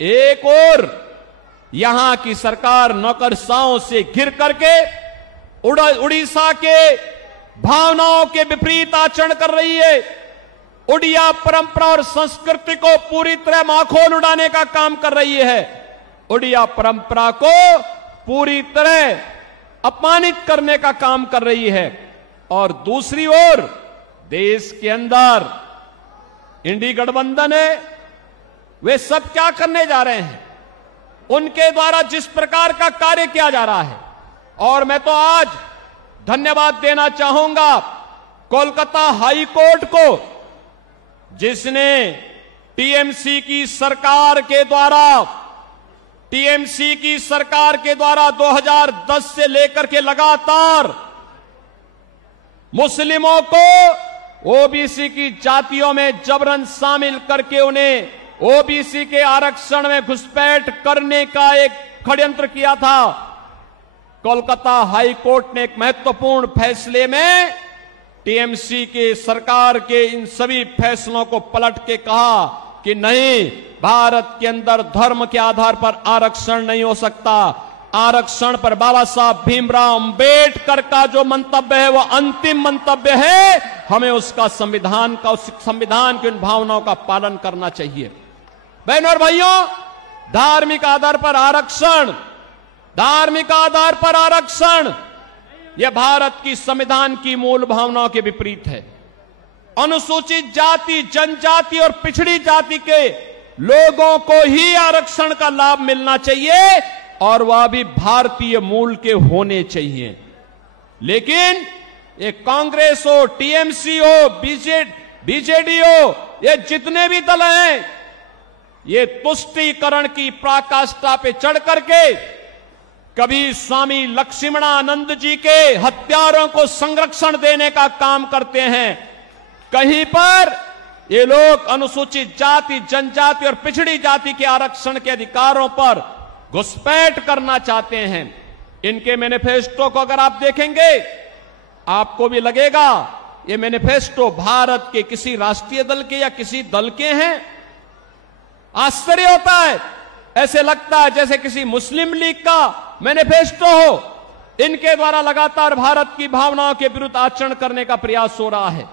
एक और यहां की सरकार नौकरशाहों से घिर करके उड़ीसा के भावनाओं के विपरीत आचरण कर रही है। उड़िया परंपरा और संस्कृति को पूरी तरह माखोल उड़ाने का काम कर रही है। उड़िया परंपरा को पूरी तरह अपमानित करने का काम कर रही है। और दूसरी ओर देश के अंदर इंडी गठबंधन है, वे सब क्या करने जा रहे हैं? उनके द्वारा जिस प्रकार का कार्य किया जा रहा है, और मैं तो आज धन्यवाद देना चाहूंगा कोलकाता हाई कोर्ट को, जिसने टीएमसी की सरकार के द्वारा 2010 से लेकर के लगातार मुस्लिमों को ओबीसी की जातियों में जबरन शामिल करके उन्हें ओबीसी के आरक्षण में घुसपैठ करने का एक षड्यंत्र किया था। कोलकाता हाई कोर्ट ने एक महत्वपूर्ण फैसले में टीएमसी के सरकार के इन सभी फैसलों को पलट के कहा कि नहीं, भारत के अंदर धर्म के आधार पर आरक्षण नहीं हो सकता। आरक्षण पर बाबा साहब भीमराव अंबेडकर का जो मंतव्य है वह अंतिम मंतव्य है। हमें उस संविधान की उन भावनाओं का पालन करना चाहिए। बहनों और भाइयों, धार्मिक आधार पर आरक्षण यह भारत की संविधान की मूल भावनाओं के विपरीत है। अनुसूचित जाति, जनजाति और पिछड़ी जाति के लोगों को ही आरक्षण का लाभ मिलना चाहिए, और वह भी भारतीय मूल के होने चाहिए। लेकिन ये कांग्रेस हो, टीएमसी हो, बीजेडी हो, ये जितने भी दल हैं, ये तुष्टीकरण की पराकाष्ठा पे चढ़ करके कभी स्वामी लक्ष्मणानंद जी के हत्यारों को संरक्षण देने का काम करते हैं, कहीं पर ये लोग अनुसूचित जाति, जनजाति और पिछड़ी जाति के आरक्षण के अधिकारों पर घुसपैठ करना चाहते हैं। इनके मैनिफेस्टो को अगर आप देखेंगे, आपको भी लगेगा ये मैनिफेस्टो भारत के किसी राष्ट्रीय दल के या किसी दल के हैं। आश्चर्य होता है, ऐसे लगता है जैसे किसी मुस्लिम लीग का मैनिफेस्टो हो। इनके द्वारा लगातार भारत की भावनाओं के विरुद्ध आचरण करने का प्रयास हो रहा है।